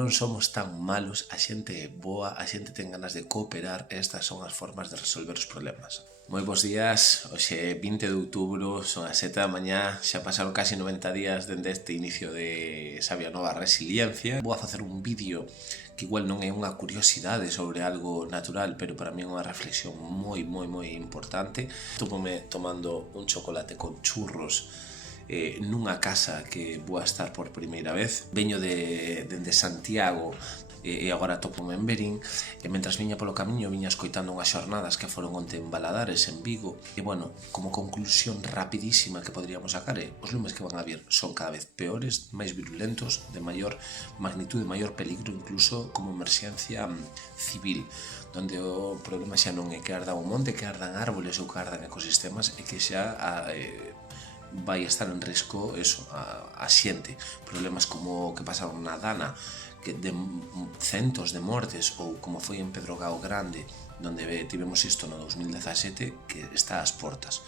Non somos tan malos, a xente é boa, a xente ten ganas de cooperar e estas son as formas de resolver os problemas. Moi bons días, hoxe é 20 de outubro, son as 7 da mañá, xa pasaron casi 90 días dende este inicio de Sabia Nova Resiliencia. Vou a facer un vídeo que igual non é unha curiosidade sobre algo natural, pero para mí é unha reflexión moi importante. Estou tomando un chocolate con churros nunha casa que vou a estar por primeira vez. Veño dende Santiago e agora atopome en Verín, e mentras viña polo camiño viña escoitando unhas xornadas que foron onte en Valadares, en Vigo, e bueno, como conclusión rapidísima que poderíamos sacar é os lumes que van a vir son cada vez peores, máis virulentos, de maior magnitude, maior peligro, incluso como emerxencia civil, donde o problema xa non é que ardan un monte, que ardan árboles ou que ardan ecosistemas, e que xa vai estar en risco a xente. Problemas como o que pasaron na Dana, que de centos de mortes, ou como foi en Pedrogao Grande, donde tivemos isto no 2017, que está ás portas.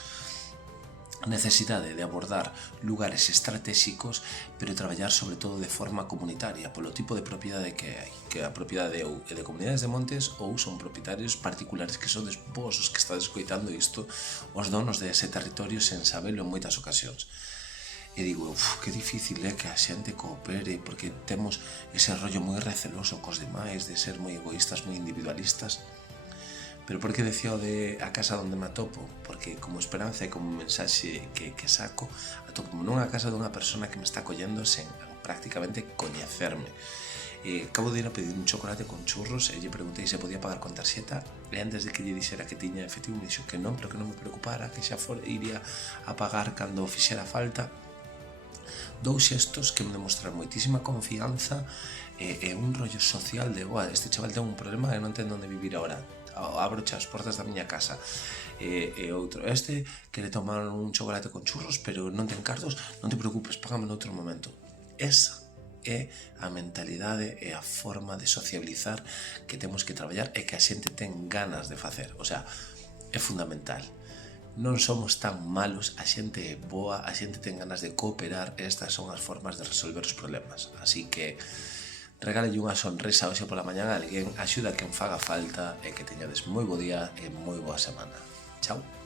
A necesidade de abordar lugares estratégicos, pero traballar sobre todo de forma comunitaria, polo tipo de propiedade que hai, que a propiedade ou é de comunidades de montes ou son propietarios particulares que sodes vos os que estades escoitando isto, os donos de ese territorio sen sabelo en moitas ocasións. E digo, que difícil é que a xente coopere, porque temos ese rollo moi receloso cos demais, de ser moi egoístas, moi individualistas. Pero por que decía o de a casa onde me atopo? Porque como esperanza e como mensaxe que saco, atopo nunha casa dunha persona que me está collendo sen prácticamente coñecerme. Acabo de ir a pedir un chocolate con churros e lle preguntei se podía pagar con tarxeta, e antes de que lle dixera que tiña efectivo me dixo que non, pero que non me preocupara, que xa iría a pagar cando fixera falta. Dous xestos que me demostran moitísima confianza e un rollo social de este chaval ten un problema e non ten onde vivir agora, abroche as portas da miña casa. E outro, quere tomar un chocolate con churros pero non ten cartos, non te preocupes, págame noutro momento. Esa é a mentalidade e a forma de sociabilizar que temos que traballar e que a xente ten ganas de facer. O sea, é fundamental. Non somos tan malos, a xente é boa, a xente ten ganas de cooperar e estas son as formas de resolver os problemas. Así que regálelle unha sonrisa hoxe pola mañá a alguén, axuda a quen faga falta e que teñades moi bo día e moi boa semana. Chao.